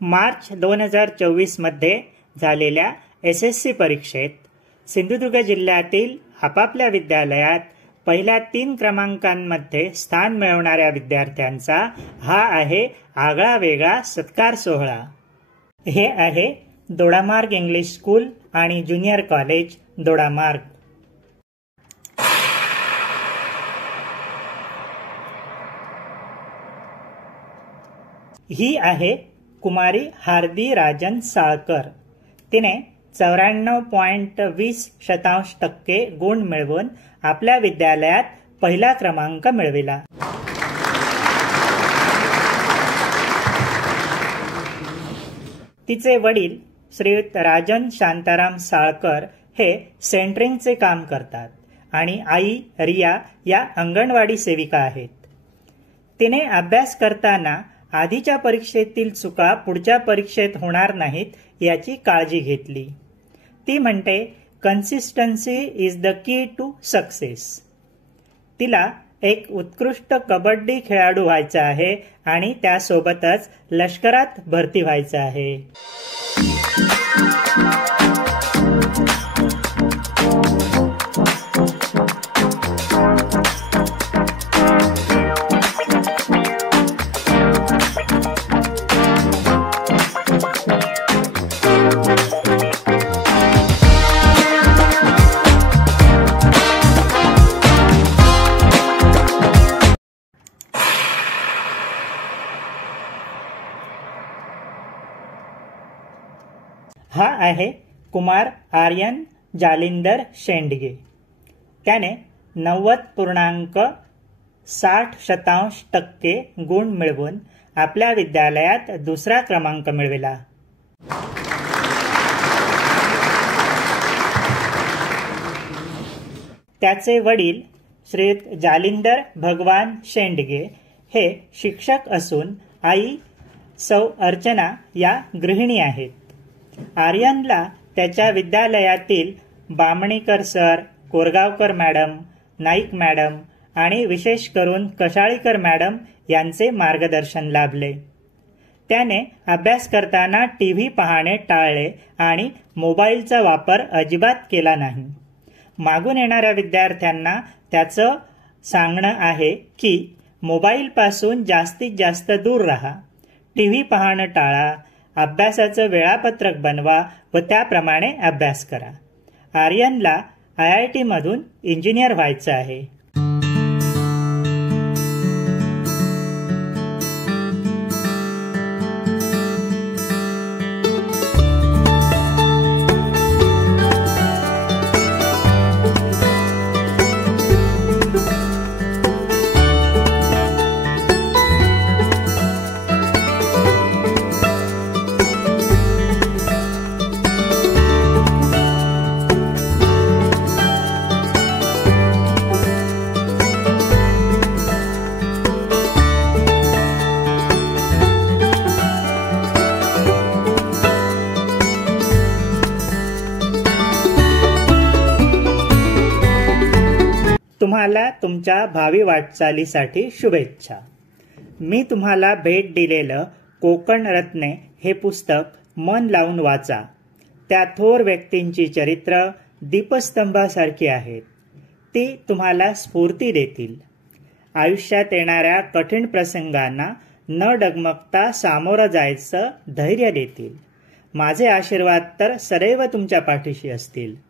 मार्च 2024 मध्ये झालेल्या SSC परीक्षेत सिंधुदुर्ग जिल्ह्यातील आपापल्या विद्यालयात पहिल्या 3 क्रमांकांमध्ये स्थान मिळवणाऱ्या विद्यार्थ्यांचा हा आहे आगळा वेगळा सत्कार सोहळा। हे आहे दोडामार्ग इंग्लिश स्कूल आणि ज्युनियर कॉलेज दोडामार्ग। ही आहे कुमारी हार्दी राजन साळकर। तिने 94.20% गुण मिळवून आपल्या विद्यालयात पहिला क्रमांक मिळविला। तिचे वडील श्रीयुत राजन शांताराम साळकर हे सेंटरिंगचे काम करतात आणि आई रिया या अंगणवाडी सेविका आहेत। तिने अभ्यास करताना आधीच्या परीक्षेतील चुका पुढच्या परीक्षेत होणार नाहीत याची काळजी घेतली। ती म्हणते consistency is the key to success. तिला एक उत्कृष्ट कबड्डी खेळाडू व्हायचं आहे आणि त्यासोबतच लष्करात भरती व्हायचं आहे। हा आहे कुमार आर्यन जालिंदर शेंडगे। त्याने 90.60% गुण मिळवून आपल्या विद्यालयात दुसरा क्रमांक मिळविला। त्याचे वडील श्रीयुत जालिंदर भगवान शेंडगे हे शिक्षक असून आई सौ अर्चना या गृहिणी आहेत। आर्यनला त्याच्या विद्यालयातील Bamanikar sir, Korgaonkar madam, Naik madam आणि विशेष करून कशाळीकर मॅडम यांचे मार्गदर्शन लाभले। त्याने अभ्यास करताना टीव्ही पाहणे टाळले आणि मोबाईलचा वापर अजिबात केला नाही। मागून येणाऱ्या विद्यार्थ्यांना त्याचं सांगणं आहे की मोबाईलपासून जास्तीत जास्त दूर राहा, टीव्ही पाहणं टाळा, अभ्यासाचं वेळापत्रक बनवा व त्याप्रमाणे अभ्यास करा। आर्यनला IIT मधून इंजिनियर व्हायचं आहे। तुम्हाला तुमच्या भावी वाटचालीसाठी शुभेच्छा। मी तुम्हाला भेट दिलेलं कोकण रत्ने हे पुस्तक मन लावून वाचा। त्या थोर व्यक्तींची चरित्र दीपस्तंभासारखी आहेत। ती तुम्हाला स्फूर्ती देतील। आयुष्यात येणाऱ्या कठीण प्रसंगांना न डगमगता सामोरं जायचं धैर्य देतील। माझे आशीर्वाद तर सदैव तुमच्या पाठीशी असतील।